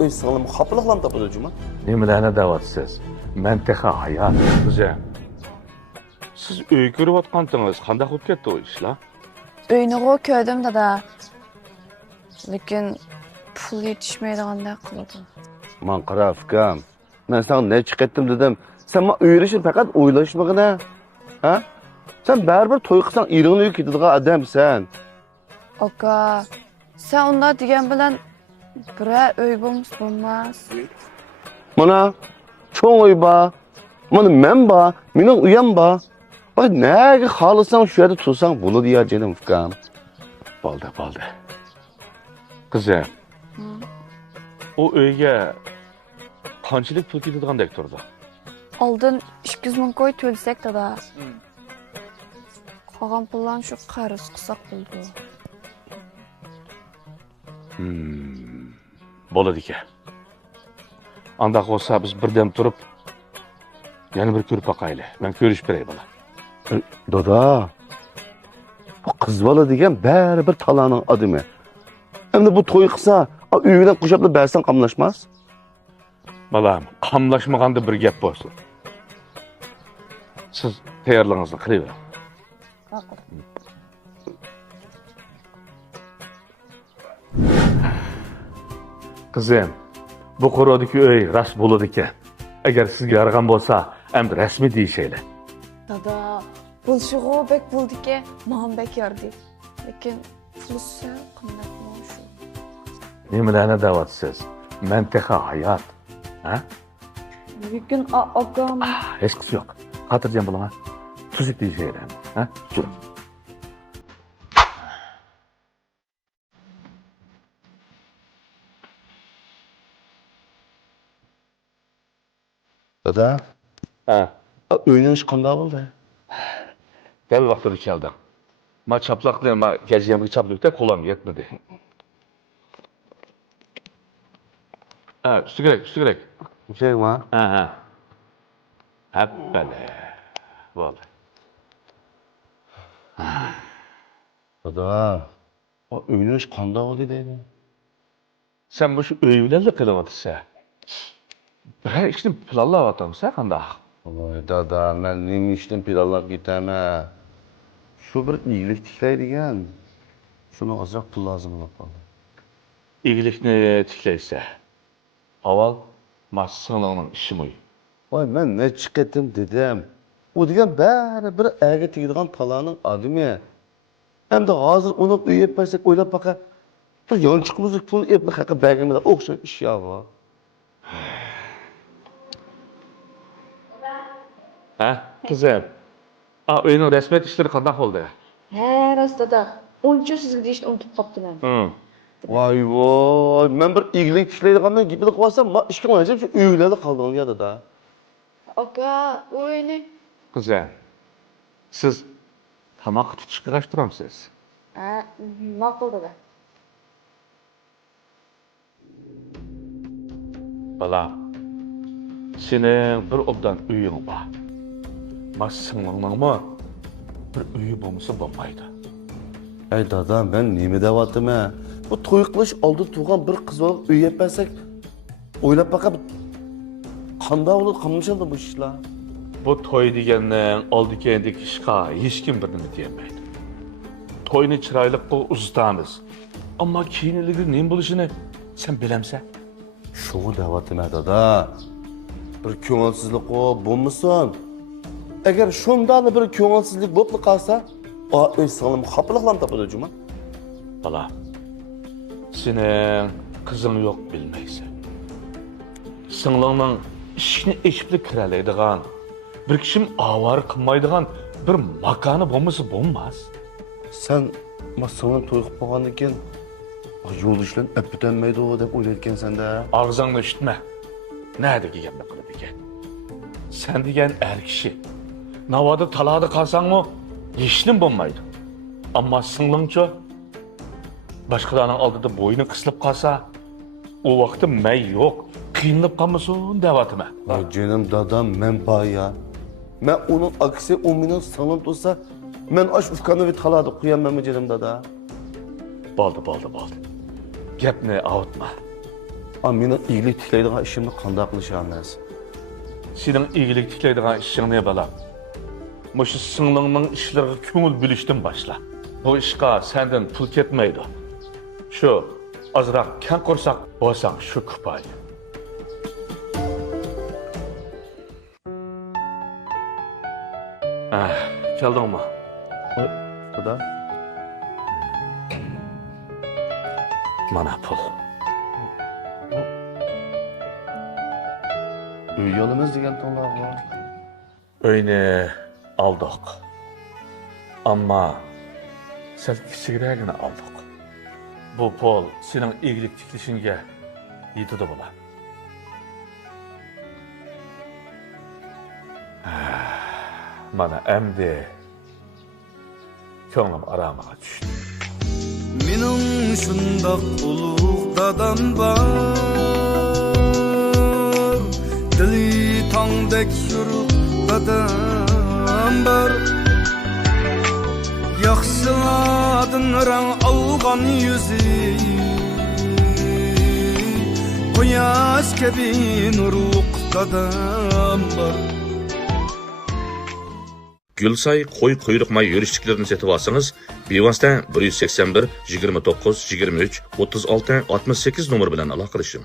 Öy sağlam kapılıqlan tapıdı cuma. Nimalarni da'vatsiz? Mantiqa hayot. O'zi. Siz uy ko'rayotgandingiz, qanday bo'lib ketdi u ishlar? Uyni ko'rdim dada. Lekin pul yetishmaydigandek qiladi. Man qara fikam. Men sana ne çıkarttım dedim. Sen ma öyrüşün fakat oylaşmagına. Ha? Sen baribir to'y qilsang iringni uyga ketadigan odamsan. Aka, sen onda degan bilan biror uy bo'lmas. Mana cho'ng uy bor. Mana men bor, mening uyam bor. Ay nega xohlasang shu yerda tursang bo'ladi ya jenim fikam. Bo'ldi. Qizim. O uyga qanchalik pul ketadigandak turdi? Oldin 200 ming qo'y to'lsak dada. Qolgan pullarni shu qarz qilsak bo'ldi. Bo'ladi ekan. Anda bo'lsa biz birdan turib yana bir ko'rib boqaylik. Men ko'rishib beray bola. Dada. Bu qiz bola degan baribir talaning odami. Endi bu to'y qilsa, uyidan qo'shaplab bersan qamlashmas. Balam, qamlashmaganda bir gap bo'lsin. Siz tayyorlig'ingizni qilavering. Qizim, bu qo'rodagi uy rast bo'ladi ekan. Agar sizga yaragan bo'lsa, endi rasmiy deyishaylar. Dada, pulshig'o bek bo'ldiki, men bek yardi. Lekin pulsa qanday shu? Nimalarni da'vatsiz? Mantiqa hayot. Ha? Lekin akam Hech qisi yo'q. Xotirjam bo'laman. Tuzuk deyishaylar. Ha? Tur. Dada, Ha. uyning ishi qanday bo'ldi? Gel vaqtida keldim. Ma chaplaqni ma gaziyamga chaplaqda qo'lim yetmadi. Ha, üstü gerek. Şey mi? Ha. Hep böyle. Vallahi. Dada, o uyning ishi qanday bo'ldi deydi? Sen bu şu öyülerle kırılmadıysa. Her işini planlamadın sen kanda. Voy dada, men nima ishdan planlab ketaman? Shu bir iyilik tiklaydigan. Shuni ozroq pul lozim bo'lib qoldi. İyilikni tikleyse. Aval masınlığının işi mi? Voy, men ne chiqatim dedim. U degan baribir aga tegadigan talaning odami. Hamda hozir uni uyga bersak o'ylab baqa. Bir yonchiqimizni pulni epni haqqa berganlar o'xshash ish yo'q. Ha? Kızım. Oyunun resmiyet işleri kandak oldu. He, rost dada. Uncha sizga deyishni unutib qoptiman. Voy, men bir iyilik tiklaydigandan gapini qilsam, men ishga qo'yacağım shu uylarda qoldim ya dada. Aka, o'yli. Kızım. Siz tamak tutuşu kaç duramsınız? Ha, ma'qul dada. Bala. Senin bir obdan uyun var. Masınlığının mı? Bir uyu bulmuşsa olmaydı. Ey dada, ben nima deyaptim ha? Bu to'y qilish oldi tug'an bir qiz bo'lib uy yepasak, o'ylab baqa qanday bo'ladi, qamashadi bu ishlar. Bu toy deganning oldi-kendiki ishqa hech kim bir nima deyolmaydi. Toyni chiroyli qilib uzatamiz. Ammo keyinligi nima bo'lishini sen bilamsan. Shuni deyaptim dada. Bir ko'ngilsizlik bo'lmasin. Agar shundan bir ko'ngilsizlik bo'lib qolsa, uy singlim xafaliklan topadi cuma. Bala. Senin kızın yok bilmeysen. Sınlığının işini eşipli kiraleydiğen, bir kişim avarı kılmaydiğen bir makanı bulması bulmaz. Sen singlim to'y qilib qo'ygandan keyin yo'l ishlan öpütenmeydi o deb o'ylayotgan senda. Ağzını üşütme. Nerede gelme kılıp eken? Sen diyen er kişi. Navada taladı kalsan mı, işinin bulmaydı. Ama sınlığınca başkalarının aldığı boyunu kısılıp kalsa, o vakti men yok, kıyınlıp kalmasın devatıma. Ay canım dadam, men bay ya. Men onun aksi o mening singlim tursa, men aş ufkanı ve taladı qo'yaman canım dada. Bo'ldi. Gapni avutma. Meni iyilik tiklaydigan ishimni qanday qilishamiz? Senin iyilik tiklaydigan işin ne bala? Muşu sınlığının işlerine köngül bölüştün başla. Bu işga senden pul ketmeydi. Şu azırak ken korsak olsan şu kupayı. Geldin mi? Xudo. Mana pul. Uy yo'limiz degan to'g'ri. Öyni aldık. Ama sel kichikroqini aldık. Bu pul senin iyilik tiklishingga yetadi bo'la. Mana endi ko'nglim aramaga tushdi. Mening shundoq ulug' dadam bor, dili tongdek yurib dadam bor. Yaxshilardan rang olgan yuzi, quyosh kabi nurliq dadam bor. Gülsay qo'y quyruq may yurishliklarini setib olsangiz, bevosita 181 29 23 36 68 nomer bilan aloqa qilishing.